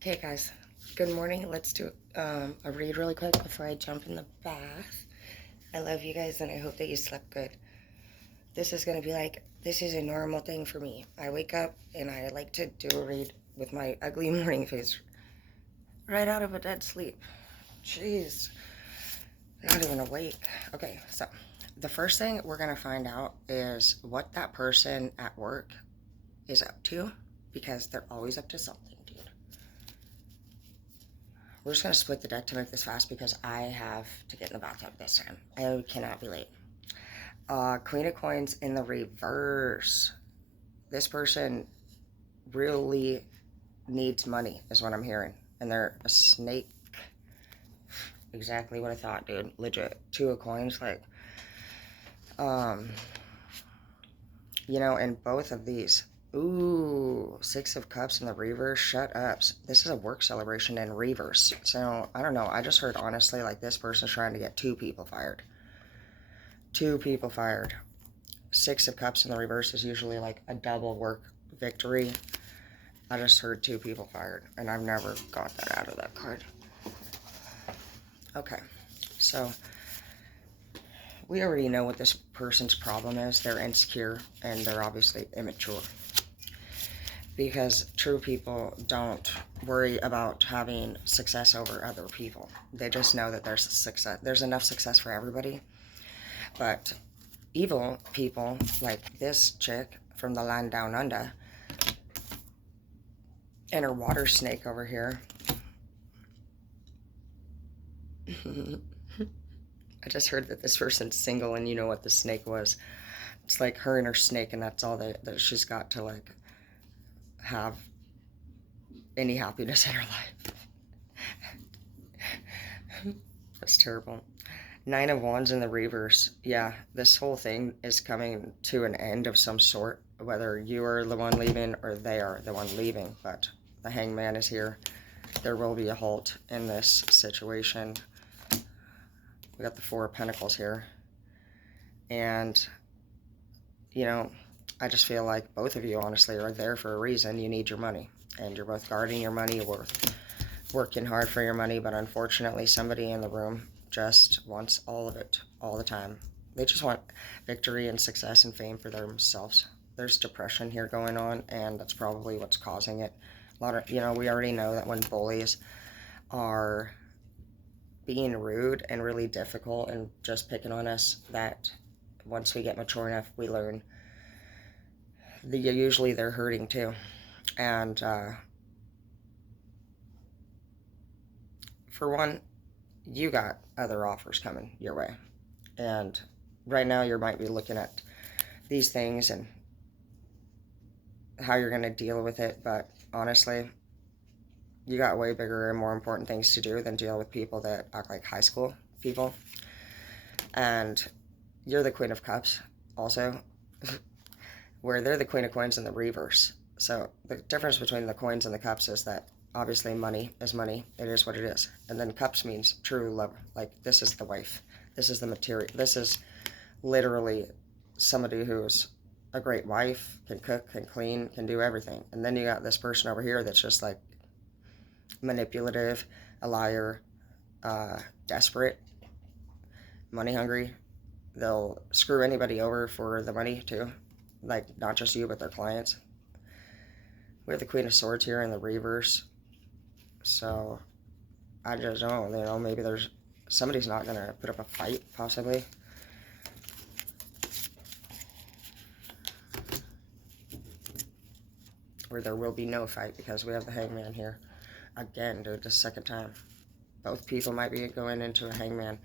Okay, guys. Good morning. Let's do a read really quick before I jump in the bath. I love you guys, and I hope that you slept good. This is gonna be like this is a normal thing for me. I wake up and I like to do a read with my ugly morning face, right out of a dead sleep. Jeez, not even awake. Okay, so the first thing we're gonna find out is what that person at work is up to, because they're always up to something, dude. We're just going to split the deck to make this fast because I have to get in the bathtub this time. I cannot be late. Queen of Coins in the reverse. This person really needs money, is what I'm hearing. And they're a snake. Exactly what I thought, dude. Legit. Two of Coins, like, in both of these. Ooh, Six of Cups in the reverse. Shut up. This is a work celebration in reverse. So, I don't know. I just heard, honestly, like, this person's trying to get two people fired. Two people fired. Six of Cups in the reverse is usually, like, a double work victory. I just heard two people fired, and I've never got that out of that card. Okay, so we already know what this person's problem is. They're insecure, and they're obviously immature. Because true people don't worry about having success over other people. They just know that there's success. There's enough success for everybody. But evil people, like this chick from the land down under, and her water snake over here. I just heard that this person's single, and you know what the snake was. It's like her and her snake, and that's all that she's got to, like, have any happiness in her life. That's terrible. Nine of Wands in the reverse. Yeah, this whole thing is coming to an end of some sort, whether you are the one leaving or they are the one leaving. But the Hangman is here. There will be a halt in this situation. We got the Four of Pentacles here. And, I just feel like both of you, honestly, are there for a reason. You need your money. And you're both guarding your money or working hard for your money. But unfortunately, somebody in the room just wants all of it all the time. They just want victory and success and fame for themselves. There's depression here going on, and that's probably what's causing it. A lot of, we already know that when bullies are being rude and really difficult and just picking on us, that once we get mature enough, we learn usually they're hurting too. And for one, you got other offers coming your way. And right now you might be looking at these things and how you're going to deal with it. But honestly, you got way bigger and more important things to do than deal with people that act like high school people. And you're the Queen of Cups also, where they're the Queen of Coins in the reverse. So the difference between the coins and the cups is that obviously money is money. It is what it is. And then cups means true love. Like, this is the wife. This is the material. This is literally somebody who's a great wife, can cook, can clean, can do everything. And then you got this person over here that's just like manipulative, a liar, desperate, money hungry. They'll screw anybody over for the money too. Like, not just you, but their clients. We have the Queen of Swords here in the reverse. So, I just don't know, maybe somebody's not going to put up a fight, possibly. Or there will be no fight because we have the Hangman here. Again, dude, the second time. Both people might be going into a Hangman.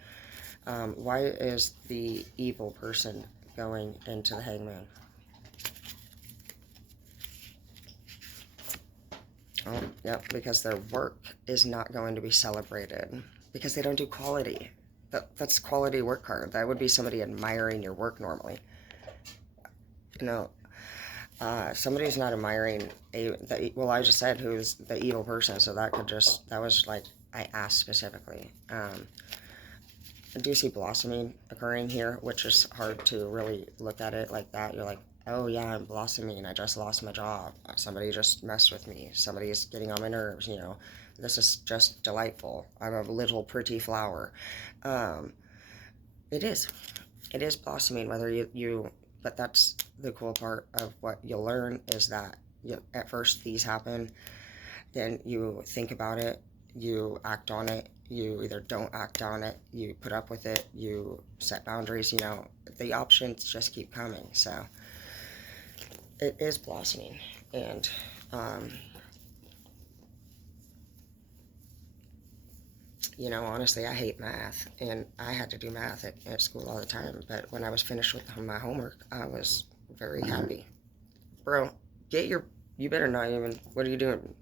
Why is the evil person going into the Hangman? Oh, yep, because their work is not going to be celebrated. Because they don't do quality. That's quality work card. That would be somebody admiring your work normally. Somebody's not admiring I just said who's the evil person, so that was like, I asked specifically. I do see blossoming occurring here, which is hard to really look at it like that. You're like, oh yeah, I'm blossoming, I just lost my job, somebody just messed with me, somebody's getting on my nerves, you know, this is just delightful, I'm a little pretty flower. um, it is, it is blossoming, whether you but that's the cool part of what you'll learn is that at first these happen, then you think about it, you act on it, you either don't act on it, you put up with it, you set boundaries, you know, the options just keep coming. So it is blossoming. And um, you know, honestly, I hate math, and I had to do math at school all the time, but when I was finished with my homework, I was very happy. Bro, get your, you better not even, what are you doing?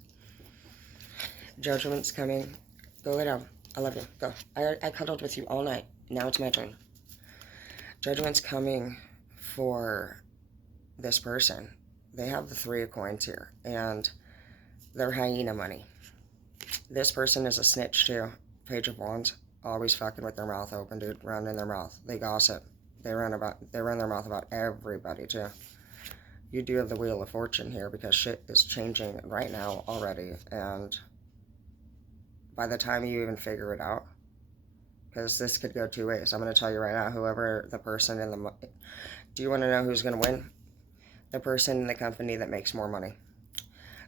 Judgment's coming. Go lay down. I love you. Go. I cuddled with you all night. Now it's my turn. Judgment's coming for this person. They have the 3 of coins here, and they're hyena money. This person is a snitch too. Page of Wands. Always fucking with their mouth open, dude. Running their mouth. They gossip. They run their mouth about everybody too. You do have the Wheel of Fortune here because shit is changing right now already, and by the time you even figure it out, because this could go 2 ways. I'm going to tell you right now, whoever the person in the, do you want to know who's going to win? The person in the company that makes more money.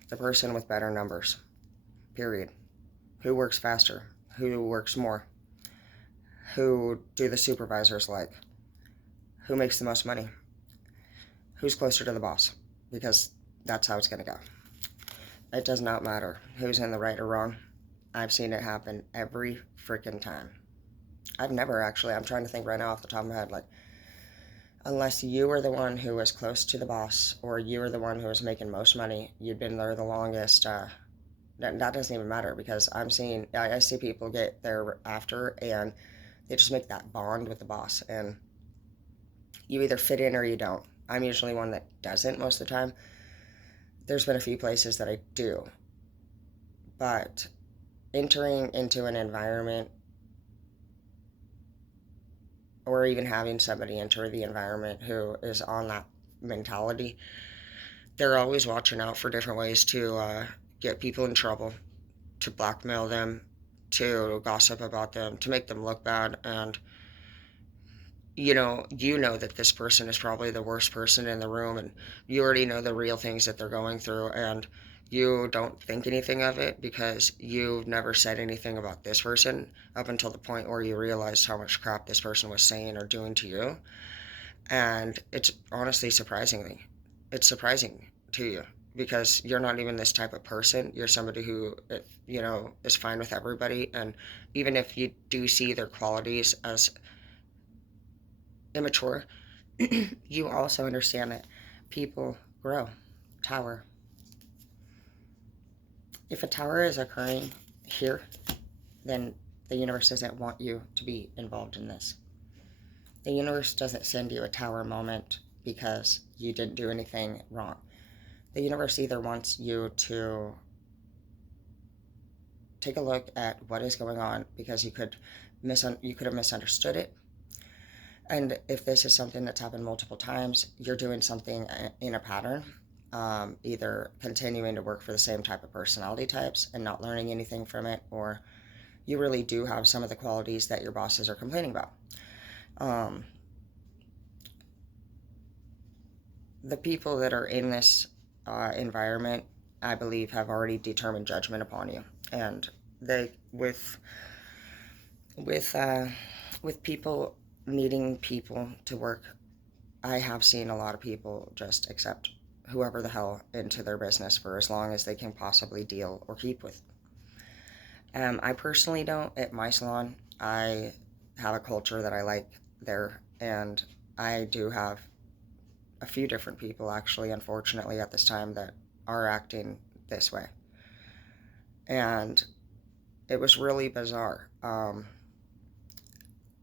The person with better numbers. Period. Who works faster? Who works more? Who do the supervisors like? Who makes the most money? Who's closer to the boss? Because that's how it's going to go. It does not matter who's in the right or wrong. I've seen it happen every freaking time. I've never actually, I'm trying to think right now off the top of my head, like, unless you were the one who was close to the boss, or you were the one who was making most money, you'd been there the longest, that doesn't even matter, because I see people get there after, and they just make that bond with the boss, and you either fit in or you don't. I'm usually one that doesn't most of the time. There's been a few places that I do, but entering into an environment, or even having somebody enter the environment who is on that mentality, they're always watching out for different ways to get people in trouble, to blackmail them, to gossip about them, to make them look bad. And you know that this person is probably the worst person in the room, and you already know the real things that they're going through, and you don't think anything of it because you've never said anything about this person up until the point where you realized how much crap this person was saying or doing to you. And it's honestly it's surprising to you, because you're not even this type of person. You're somebody who, is fine with everybody, and even if you do see their qualities as immature, you also understand that people grow. Tower. If a tower is occurring here, then the universe doesn't want you to be involved in this. The universe doesn't send you a tower moment because you didn't do anything wrong. The universe either wants you to take a look at what is going on, because you could have misunderstood it. And if this is something that's happened multiple times, you're doing something in a pattern, either continuing to work for the same type of personality types and not learning anything from it, or you really do have some of the qualities that your bosses are complaining about. The people that are in this environment, I believe, have already determined judgment upon you, and they with people needing people to work, I have seen a lot of people just accept whoever the hell into their business for as long as they can possibly deal or keep with. I personally don't. At my salon, I have a culture that I like there, and I do have a few different people, actually, unfortunately, at this time, that are acting this way. And it was really bizarre.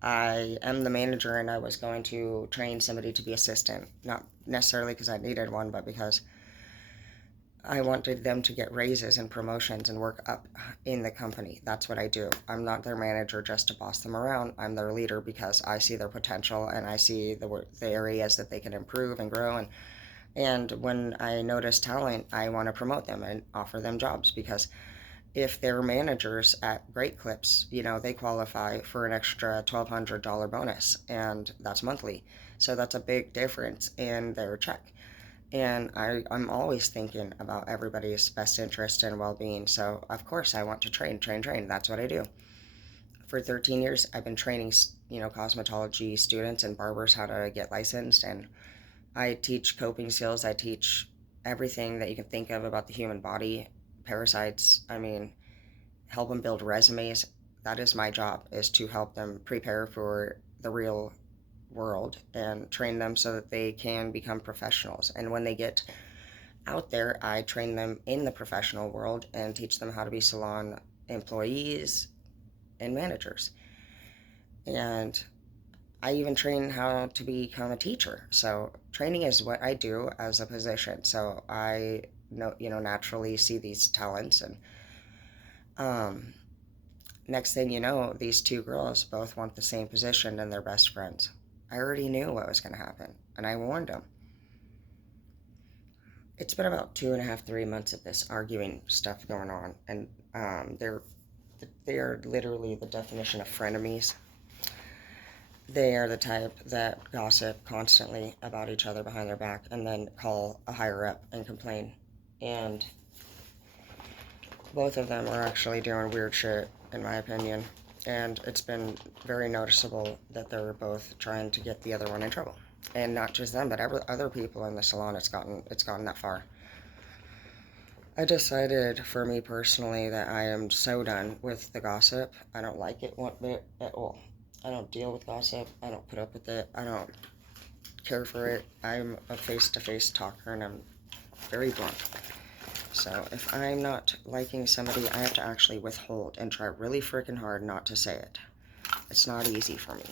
I am the manager, and I was going to train somebody to be assistant, not necessarily because I needed one, but because I wanted them to get raises and promotions and work up in the company. That's what I do. I'm not their manager just to boss them around. I'm their leader because I see their potential, and I see the areas that they can improve and grow. And And when I notice talent, I want to promote them and offer them jobs, because if they're managers at Great Clips, they qualify for an extra $1,200 bonus, and that's monthly. So that's a big difference in their check. And I'm always thinking about everybody's best interest and well being. So, of course, I want to train, train, train. That's what I do. For 13 years, I've been training, cosmetology students and barbers how to get licensed. And I teach coping skills. I teach everything that you can think of about the human body, parasites. I mean, help them build resumes. That is my job, is to help them prepare for the real world and train them so that they can become professionals. And when they get out there, I train them in the professional world and teach them how to be salon employees and managers. And I even train how to become a teacher. So training is what I do as a position. So I naturally see these talents, and next thing you know, these two girls both want the same position and they're best friends. I already knew what was going to happen, and I warned them. It's been about 2.5, 3 months of this arguing stuff going on, and they're literally the definition of frenemies. They are the type that gossip constantly about each other behind their back and then call a higher up and complain. And both of them are actually doing weird shit, in my opinion. And it's been very noticeable that they're both trying to get the other one in trouble. And not just them, but other people in the salon. It's gotten that far. I decided, for me personally, that I am so done with the gossip. I don't like it one bit at all. I don't deal with gossip. I don't put up with it. I don't care for it. I'm a face-to-face talker, and I'm very blunt. So if I'm not liking somebody, I have to actually withhold and try really freaking hard not to say it. It's not easy for me.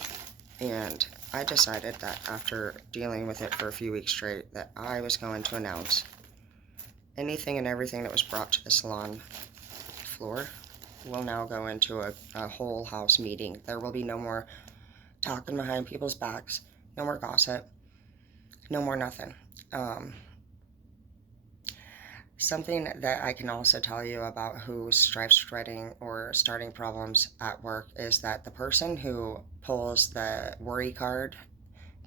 And I decided that after dealing with it for a few weeks straight, that I was going to announce anything and everything that was brought to the salon floor will now go into a whole house meeting. There will be no more talking behind people's backs, no more gossip, no more nothing. Something that I can also tell you about who's strife spreading or starting problems at work is that the person who pulls the worry card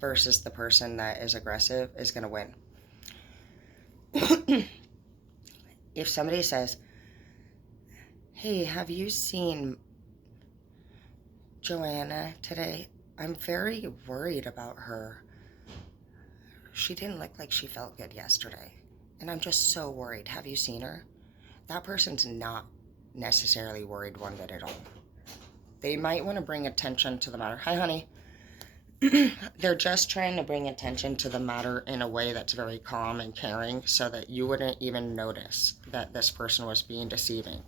versus the person that is aggressive is going to win. If somebody says, "Hey, have you seen Joanna today? I'm very worried about her. She didn't look like she felt good yesterday. And I'm just so worried. Have you seen her?" That person's not necessarily worried one bit at all. They might want to bring attention to the matter. Hi, honey. They're just trying to bring attention to the matter in a way that's very calm and caring, so that you wouldn't even notice that this person was being deceiving.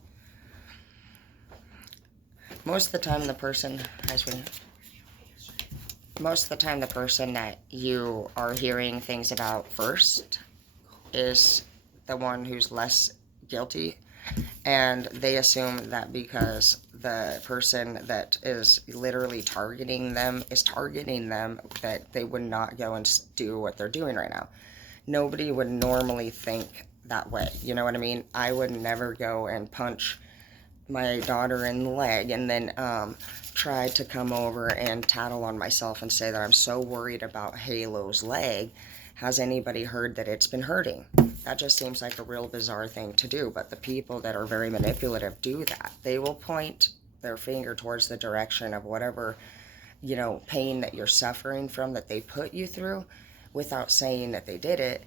Most of the time, the person that you are hearing things about first is the one who's less guilty, and they assume that because the person that is literally targeting them, that they would not go and do what they're doing right now. Nobody would normally think that way. You know what I mean? I would never go and punch my daughter in the leg and then try to come over and tattle on myself and say that I'm so worried about Halo's leg. Has anybody heard that it's been hurting? That just seems like a real bizarre thing to do. But the people that are very manipulative do that. They will point their finger towards the direction of whatever, pain that you're suffering from, that they put you through, without saying that they did it.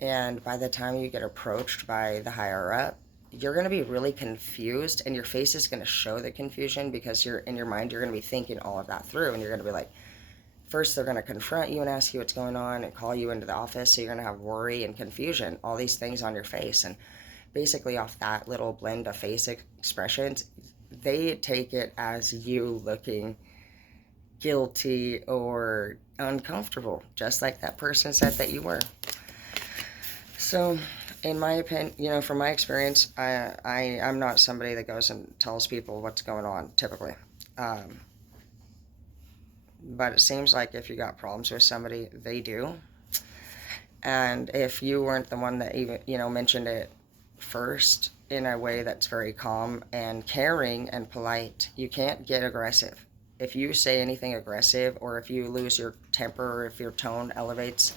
And by the time you get approached by the higher up, you're going to be really confused, and your face is going to show the confusion, because you're in your mind, you're going to be thinking all of that through, and you're going to be like, first they're going to confront you and ask you what's going on and call you into the office, so you're going to have worry and confusion, all these things on your face. And basically off that little blend of face expressions, they take it as you looking guilty or uncomfortable, just like that person said that you were. So in my opinion, from my experience, I'm not somebody that goes and tells people what's going on typically. But it seems like if you got problems with somebody, they do. And if you weren't the one that even, mentioned it first in a way that's very calm and caring and polite, you can't get aggressive. If you say anything aggressive, or if you lose your temper, or if your tone elevates,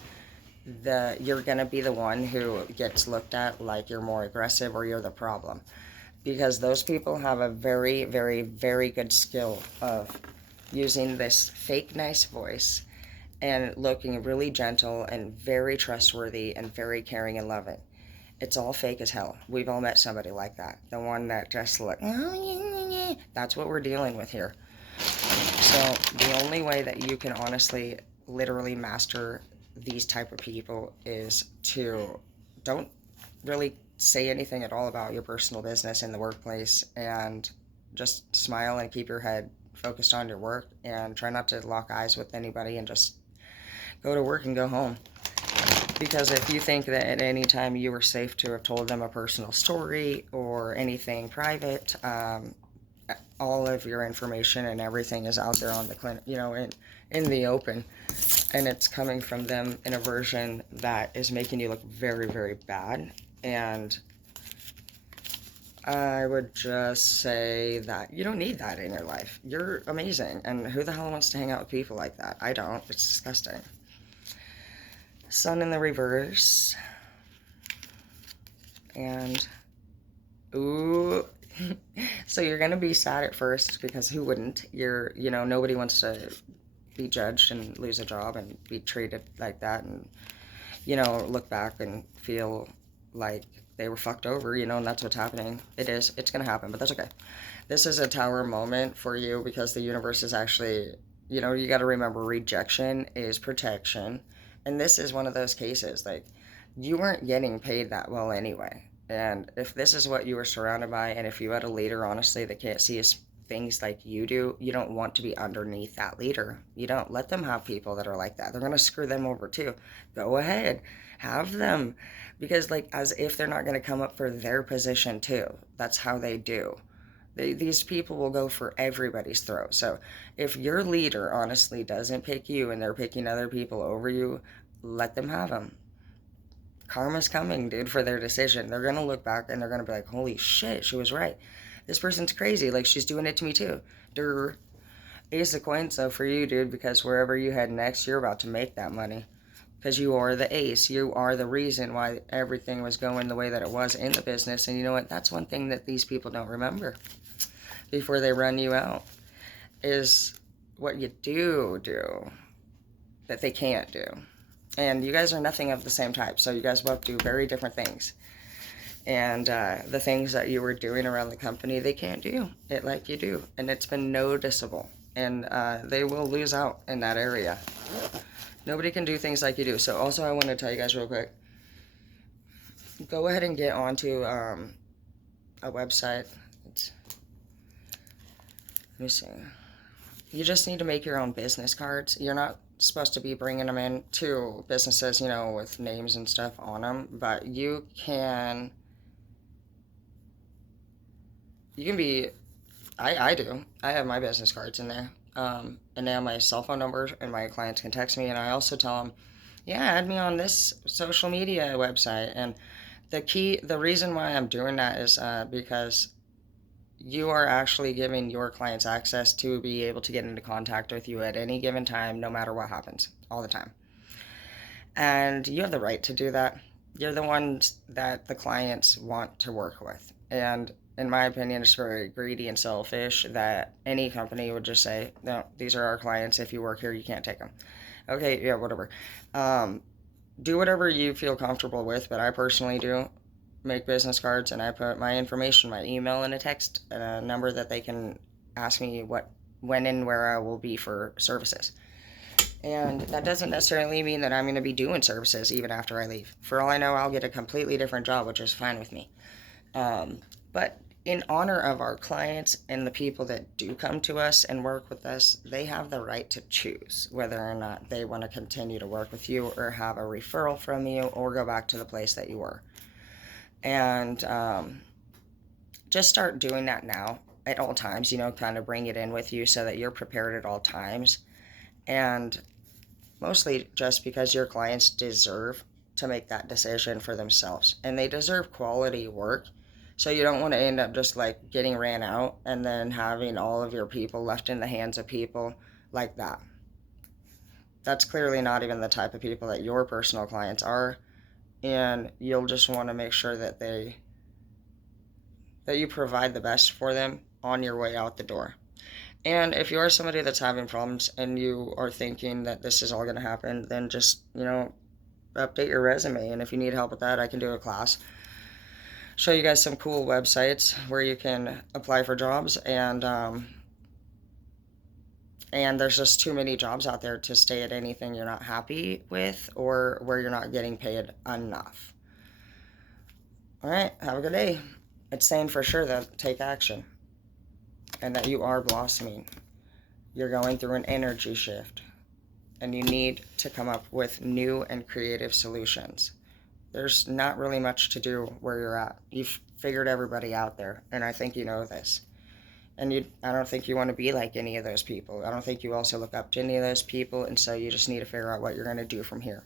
you're gonna be the one who gets looked at like you're more aggressive or you're the problem. Because those people have a very, very, very good skill of using this fake nice voice and looking really gentle and very trustworthy and very caring and loving. It's all fake as hell. We've all met somebody like that. The one that just like, that's what we're dealing with here. So the only way that you can honestly, literally master these type of people is to don't really say anything at all about your personal business in the workplace, and just smile and keep your head focused on your work, and try not to lock eyes with anybody, and just go to work and go home. Because if you think that at any time you were safe to have told them a personal story or anything private, all of your information and everything is out there on the clinic, in the open, and it's coming from them in a version that is making you look very, very bad. And I would just say that you don't need that in your life. You're amazing, and who the hell wants to hang out with people like that? I don't. It's disgusting. Sun in the reverse. And, ooh. So you're going to be sad at first, because who wouldn't? Nobody wants to be judged and lose a job and be treated like that, and, look back and feel like they were fucked over, and that's what's happening. It's going to happen, but that's okay. This is a tower moment for you, because the universe is actually, you got to remember, rejection is protection. And this is one of those cases, like, you weren't getting paid that well anyway. And if this is what you were surrounded by, and if you had a leader, honestly, that can't see things like you do, you don't want to be underneath that leader. You don't let them have people that are like that. They're going to screw them over too. Go ahead, have them. Because, like, as if they're not going to come up for their position too. That's how they do. These people will go for everybody's throat. So if your leader honestly doesn't pick you and they're picking other people over you, let them have them. Karma's coming, dude, for their decision. They're going to look back and they're going to be like, holy shit, she was right. This person's crazy. Like, she's doing it to me too. Durr. Ace of coins, though, for you, dude, because wherever you head next, you're about to make that money. Because you are the ace. You are the reason why everything was going the way that it was in the business. And you know what? That's one thing that these people don't remember before they run you out, is what you do that they can't do. And you guys are nothing of the same type, so you guys both do very different things. And the things that you were doing around the company, they can't do it like you do. And it's been noticeable. And they will lose out in that area. Nobody can do things like you do. So also, I want to tell you guys real quick, go ahead and get onto a website. Let me see. You just need to make your own business cards. You're not supposed to be bringing them in to businesses, with names and stuff on them, but you can be, I do. I have my business cards in there. And they have my cell phone number, and my clients can text me, and I also tell them, yeah, add me on this social media website. And the reason why I'm doing that is because you are actually giving your clients access to be able to get into contact with you at any given time, no matter what happens, all the time. And you have the right to do that. You're the ones that the clients want to work with. And in my opinion, it's very greedy and selfish that any company would just say, no, these are our clients. If you work here, you can't take them. Okay, yeah, whatever. Do whatever you feel comfortable with, but I personally do make business cards, and I put my information, my email, and a text, and a number that they can ask me when and where I will be for services. And that doesn't necessarily mean that I'm going to be doing services even after I leave. For all I know, I'll get a completely different job, which is fine with me. But in honor of our clients and the people that do come to us and work with us, they have the right to choose whether or not they want to continue to work with you, or have a referral from you, or go back to the place that you were. And just start doing that now at all times, kind of bring it in with you so that you're prepared at all times. And mostly just because your clients deserve to make that decision for themselves. And they deserve quality work. So you don't want to end up just like getting ran out and then having all of your people left in the hands of people like that. That's clearly not even the type of people that your personal clients are. And you'll just want to make sure that you provide the best for them on your way out the door. And if you are somebody that's having problems and you are thinking that this is all going to happen, then just, update your resume. And if you need help with that, I can do a class. Show you guys some cool websites where you can apply for jobs. And there's just too many jobs out there to stay at anything you're not happy with or where you're not getting paid enough. All right, have a good day. It's saying for sure that take action and that you are blossoming. You're going through an energy shift and you need to come up with new and creative solutions. There's not really much to do where you're at. You've figured everybody out there, and I think you know this. And I don't think you want to be like any of those people. I don't think you also look up to any of those people, and so you just need to figure out what you're going to do from here.